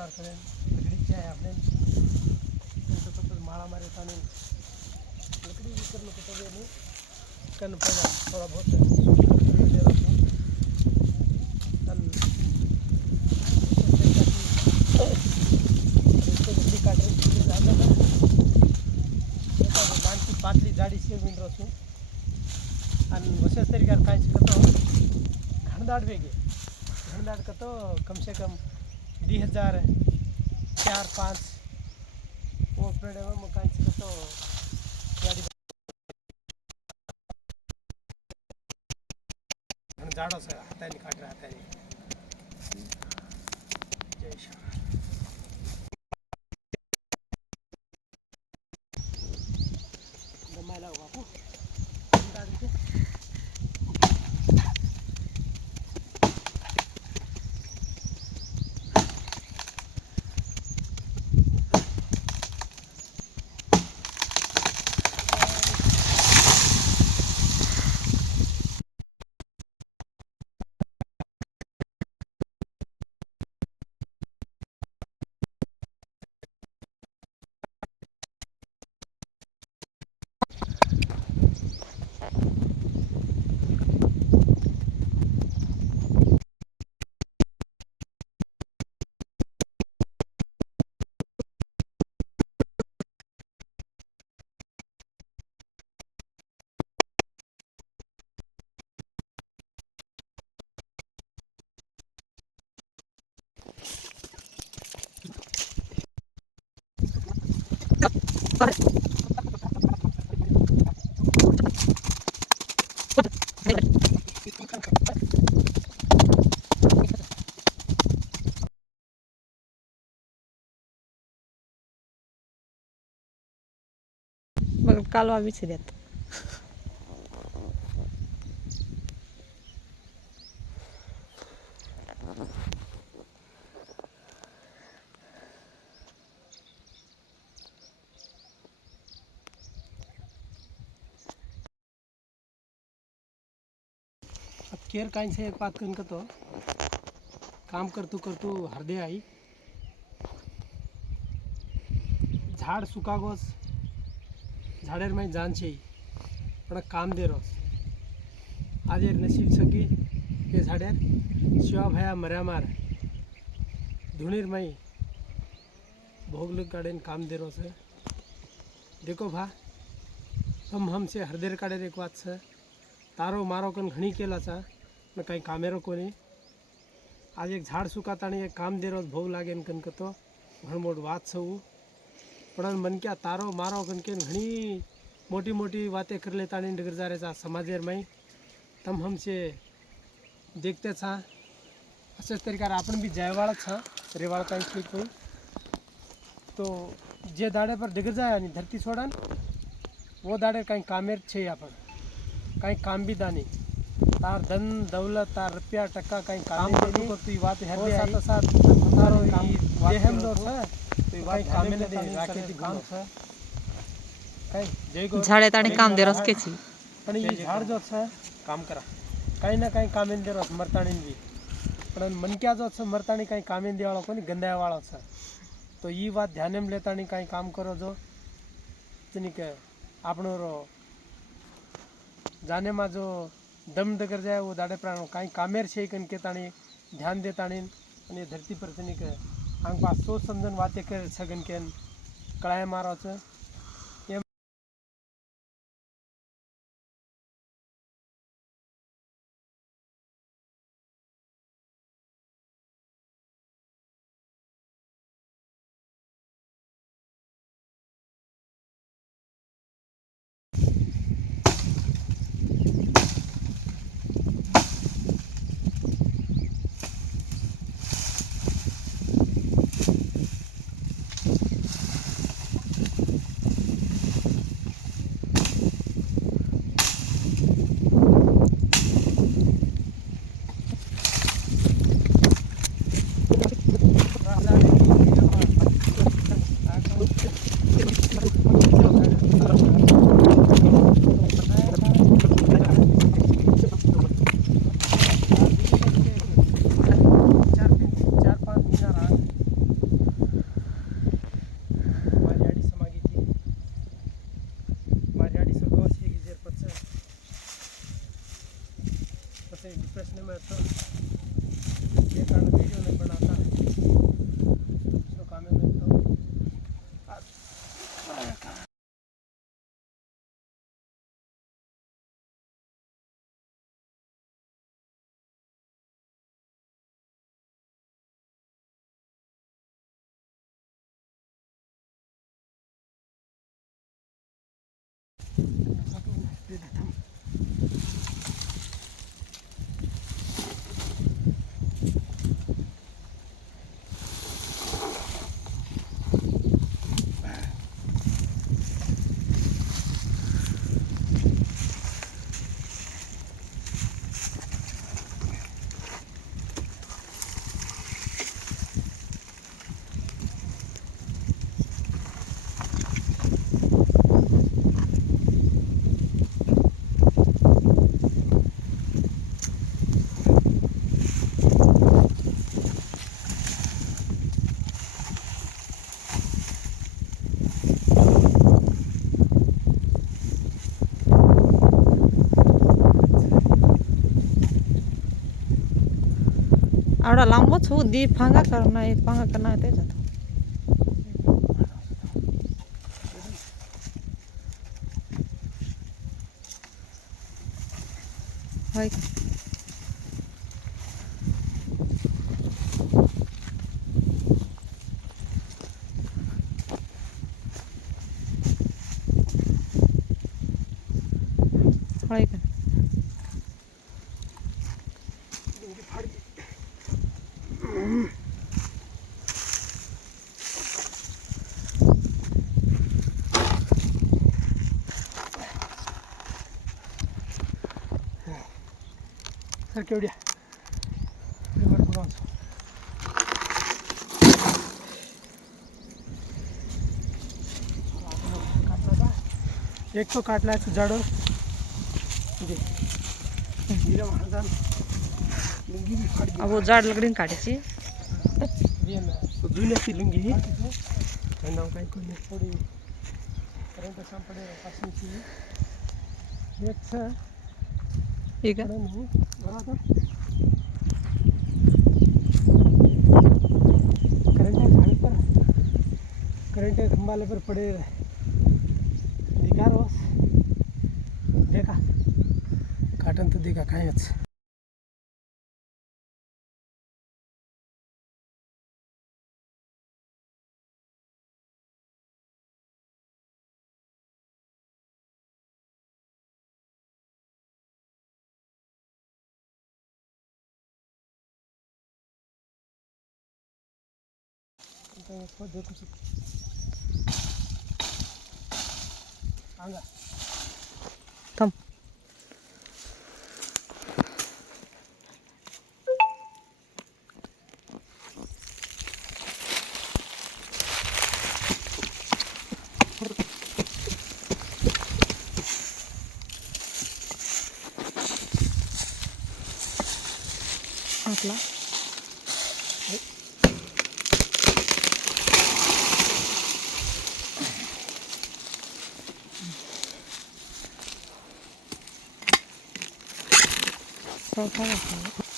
तोडार करें लकड़ी है आपने तो मारा मारे ताने लकड़ी भी करने को तो नहीं कन पड़ा थोड़ा बहुत दे रहा हूँ तन इसको लकड़ी काट रही ज़्यादा ना डांड की पातली जाड़ी से मिल रहा हूँ अन विशेष तरीका कांच का तो घनदाड़ बेगे घनदाड़ का तो कम से कम 2004-5 वो पेड़ है वो कांच का तो गाड़ी घनदाड़ों से आता नहीं काट रहा है जय श्री राम हुआ को घनदाड़ के मग कालवा विचारत अब केर कांच से एक बात कन का तो काम करतू हरदे आई झाड़ सुका गोस झाड़ेर में जान छे पण काम दे रोस आज नसीब सगी ये झाडेर शिवा भया मऱ्या मार धुणीर मई भोगल काढेन काम दे रोस देखो भा हमसे हरदेर काढेर एक बात से तारो मारो कन घणी केला चा न काही कामेरो कोणी आज एक झाड सुकाताणी एक काम दे रोज भोग लागेन कन तो घण मोट वात छऊ पण मन क्या तारो मारो कन के घणी मोटी मोटी बातें कर लेता नहीं डगर जा रहे चा समाजेर में तम हमसे देखते छा असेच तरीका आपण भी जायवाळ छा रेवाळ काही ठीक होई तो जे दाडे पर डगर जाए आणि धरती छोड़न वो दाडे काही कामेर छे आपण काही काम भी दानी तार धन दौलत तार रुपया टक्का काही काम देनी को तू बात है वो साथ साथ तारो ये हम लो छ तो बात काम में दे राखे ती काम छ काही जय गो झाडेत आणि काम दे रस केची पण ये झाड जो छ काम करा काही ना काही काम दे रस मरताणी भी पण मनक्या जो छ मरताणी काही काम दे वाळो कोनी गंदाया वाळो छ तो ये बात ध्यान में लेताणी काही काम करो जो तनिक आपनो रो जाने में जो दम दगर जाए वो दाड़े प्राण कहीं कामेर छे कन के ताणी ध्यान दे ताणी અને धरती पर तनिक आंग पास सोच समझन बातें कर सगन के कड़ाए मारो छ थोडंसं डिप्रेशन मिळतं हे कारण व्हिडिओ नाही बनवता दुसरं कामे मिळतं आवडा लांबच होऊ दे फांगा करणं एक फांगा करणं त्याच्यात होय का? होय का? सर केवढ्या रिवर क्रॉस एक तो काटला आहे झाड लुंगी बी फाडली अब जाड लकड़ी काढायची जुनी ती लुंगी नाव काय कोणी थोडी करंट संपडे पासूनची एक सर ठीक आहे करंट खंबाले पर पड़े दिखा रोज देखा काटन तो देखा कायच देखो आंगा थांब आपला चौथा घातला